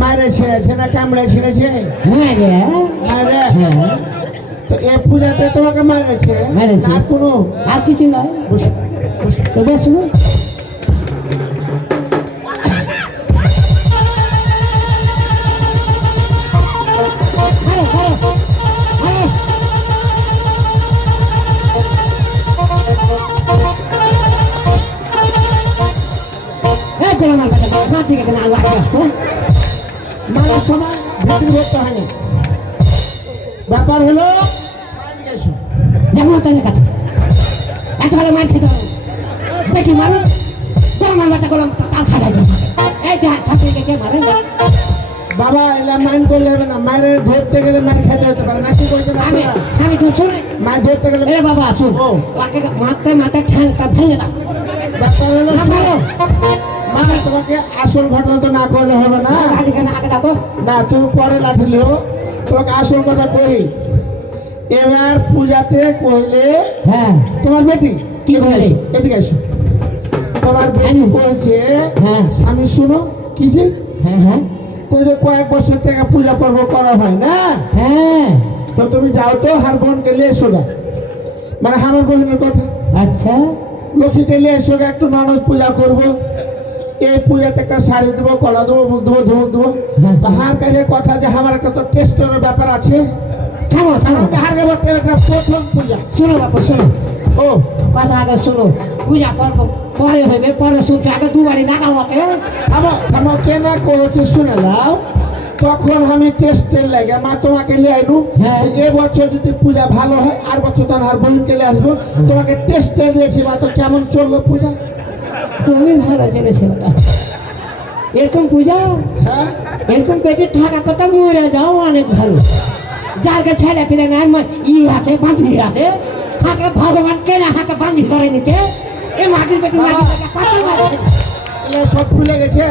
মারে ছেড়েছে না কামড়ে ছেড়েছে হ্যাঁ মারে হ্যাঁ তো এ পূজাতে তোমাকে মারেছে। আর কোনো আর কিছু নয়। তো বসুন মারার সময় ভিতরে ভরতে হয়নি ব্যাপার হলো। যেমন তাদের কাছে। এত ভালো মার খেতে হবে। বেটি মারো। যেমন বাটা করলাম তার খাটাই এই যে খাপিয়ে গেছে মারে বাবা এলা মাইন্ড করলে হবে না। মায়ের ধরতে গেলে মায়ের খেতে হতে পারে না। কি করছে না আমি আমি তো শুনে। মায়ের ধরতে গেলে এ বাবা শুন। ও। মাথায় মাথায় ঠ্যাংটা ভেঙে দাও। ব্যাপার হলো না। মানে তোমাকে আসল ঘটনা তো না করলে হবে না। না তুমি পরে লাঠিলো তোমাকে আসল কথা কই। এবার পূজাতে কইলে হ্যাঁ। তোমার বেটি? কি? এসো, এদিকে এসো। তোমার বেটি আমি? কয়েছে হ্যাঁ। স্বামী শুনো কি যে? হ্যাঁ হ্যাঁ। কই যে কয়েক বছর থেকে পূজা পর্ব করা হয় না। হ্যাঁ। তো তুমি যাও তো হার বোনকে নিয়ে এসো না মানে আমার বোনের কথা। আচ্ছা। লক্ষ্মীকে নিয়ে এসো একটু ননদ পূজা করব। এই পূজাতে একটা শাড়ি দেবো কলা দেবো মুখ দেবো ধমক দেবো। হ্যাঁ। হার কাছে কথা যে আমার একটা তো টেস্টের ব্যাপার আছে। প্রথম পূজা। শোনো বাপু শোনো। ও। কথা আগে শোনো। পূজা পরে হইবে পরে শুনছো। আগে দুবারই নাগাল ওকে থামো থামো কে না করেছে শুনে নাও। তখন আমি টেস্টের লাগে মা তোমাকে নিয়ে আইনু। হ্যাঁ। এ বছর যদি পূজা ভালো হয় আর বছর তখন আর বোনকে নিয়ে আসব। তোমাকে টেস্টে দিয়েছি মা তো কেমন চলল পূজা? তুমি ভালো ওটা এরকম পূজা হ্যাঁ? এরকম পেটে থাকা কথা মরে যাও অনেক ভালো। যারকে ছেলে পেলে নাই ই হাতে বাঁধি হাতে হাকে ভগবান কেনা হাতে বাঁধি করে নিতে। এ মাটির পেটে। এগুলো সব ভুলে গেছে?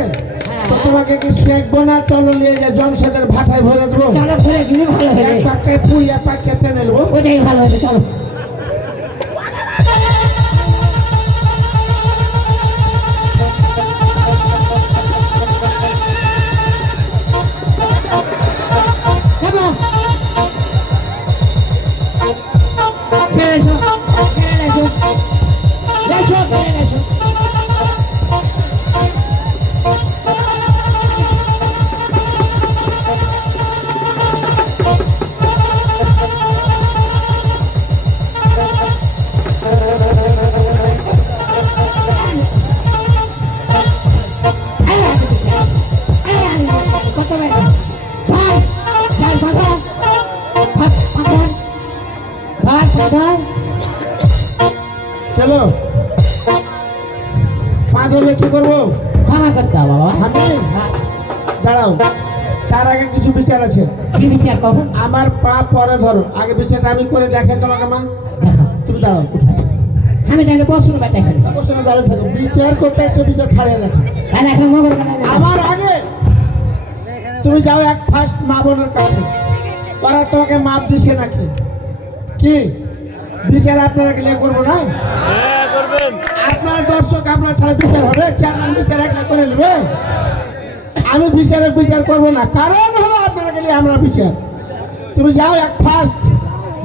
তোমাকে কি শেখবো না চলো নিয়ে যে জমশেদের ভাটায় ভরে দেবো? চলো ঘুরে গিয়ে ভালো এক পাকায় পুইয়া পাকে টেনে নেব। ওটাই ভালো হবে চলো। দাঁড়াও। তার আগে কিছু বিচার আছে। কি বিচার করব আমার পা পরে ধরো। আগে বিচারটা আমি করে দেখে তোমাকে মা। তুমি দাঁড়াও উঠো। আমি তাহলে বসুন বেটা এখানে। অবশ্যই দাঁড়িয়ে থাকো। বিচার করতে এসে বিচার ছাড়িয়ে দেখো। তাহলে এখন মগর আমার আগে। তুমি যাও এক ফার্স্ট মা বোনের কাছে। ওরা তোমাকে মাপ দিছে নাকি? কি? বিচার আপনারা গেলে করব না? আপনার দর্শক আপনার ছাড়া বিচার হবে? চেয়ারম্যান বিচার একলা করে নেবে? আমি বিচারে বিচার করব না। কারণ হলো আপনারা গেলে আমরা বিচার। তুমি যাও এক ফার্স্ট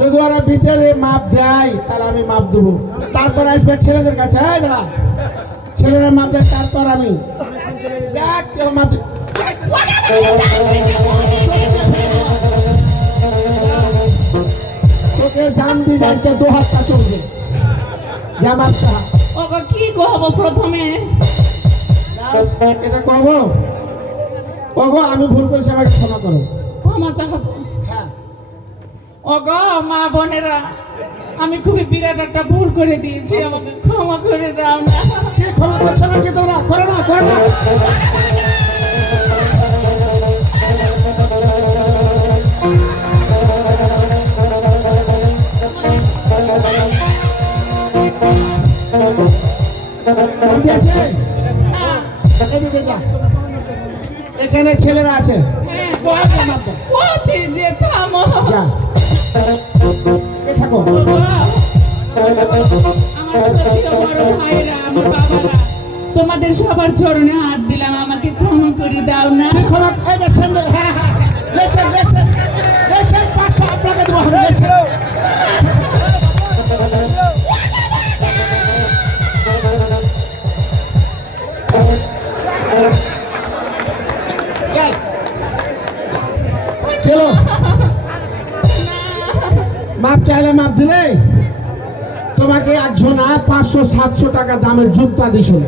যদি ওরা বিচারে মাপ দেয় তাহলে আমি মাপ দেবো। তারপর আসবে ছেলেদের কাছে হ্যাঁ দাদা ছেলেরা মাপ দেয় তারপর আমি। দেখ কেউ মাপ তোকে জানবি জানতে দু হাতটা চলবে। ওকে কি কহব প্রথমে? এটা কহবো ওগো আমি ভুল করেছি আমাকে ক্ষমা করো। ক্ষমা চাহব হ্যাঁ। ওগো মা বোনেরা আমি খুবই বিরাট একটা ভুল করে দিয়েছি আমাকে ক্ষমা করে দাও না। কে ক্ষমা করছ না কে তোমরা? করো না করো না। ঠিক আছে? এদিকে যা। এখানে ছেলেরা আছে। হ্যাঁ বলছি যে থামো। যা। এ থাকো। ওগো, আমার তোমাদের সবার চরণে হাত দিলাম আমাকে ক্ষমা করে দাও না। ক্ষমা স্যান্ডেল হ্যাঁ হ্যাঁ লেসেন লেসেন লেসেন পাঁচশো আপনাকে দেবো লেসেন মাপ চাইলে মাপ দিলে তোমাকে একজন পাঁচশো সাতশো টাকা দামের জুতা দিছিল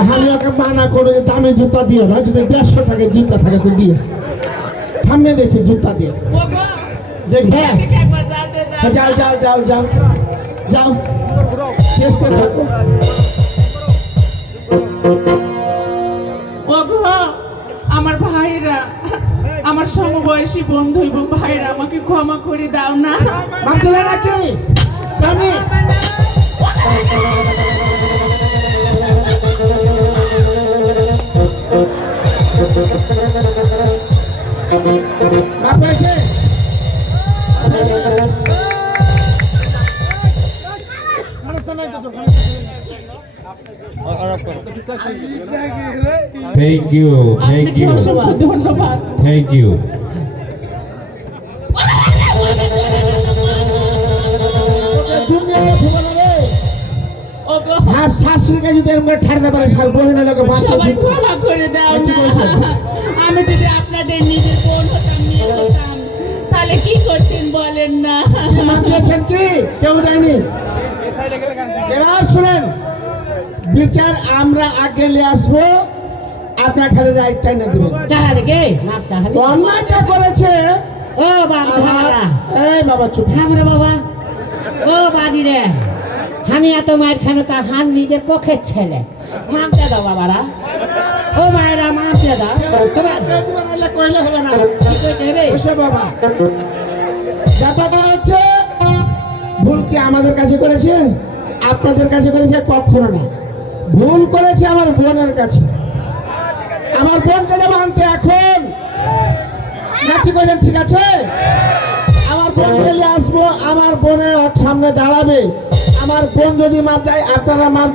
আমি ওকে মানা করে যে দামে জুতা দিও না যদি দেড়শো টাকা জুতা থাকে তো দিয়ে থামিয়ে দিয়েছে জুতা দিয়ে। দেখবে যেতে দাও যাও যাও যাও যাও। যাও। চেষ্টা থাকো আমার ভাইরা আমার সমবয়সী বন্ধু এবং ভাইরা আমাকে ক্ষমা করে দাও না। মাপ দিলে নাকি হয়েছে Thank you, thank আপনাকে you, অসংখ্য ধন্যবাদ thank you. দুনিয়াতে জীবনে রে ওগো হ্যাঁ শাশুড়িকে যদি এরকম ঠাড়তে পারে সার বহিনা লোকে সবাই ক্ষমা করে দাও না। আমি যদি আপনাদের নিজের বোন হতাম মেয়ে হতাম তাহলে কি করতেন বলেন না? কি কেউ দেয়নি এবার শুনেন বিচার আমরা আগে নিয়ে আসব আপনার খালি রাইট টাইনে দিবেন। তাহলে কে? অন্যায়টা করেছে। ও বাবা। এই বাবা চুপ। থামরে বাবা। ও বাদি রে। আমি এত মায়ের খানো তা হান নিজের পক্ষের ছেলে। মাপতে দাও বাবারা। ও মায়েরা মাপতে দাও। দিবে কইলে হবে না। বাবা। ভুল কি আমাদের কাছে করেছে? আপনাদের কাছে করেছে কখনো না। ভুল করেছে আমার বোনের কাছে। আমার বোনকে যাব আনতে এখন। নাকি কইলেন, ঠিক আছে? আমার বোনকে গেলে আসব, আমার বোনের সামনে দাঁড়াবে। আমার বোন যদি মাপ দেয়, আপনারা মাপ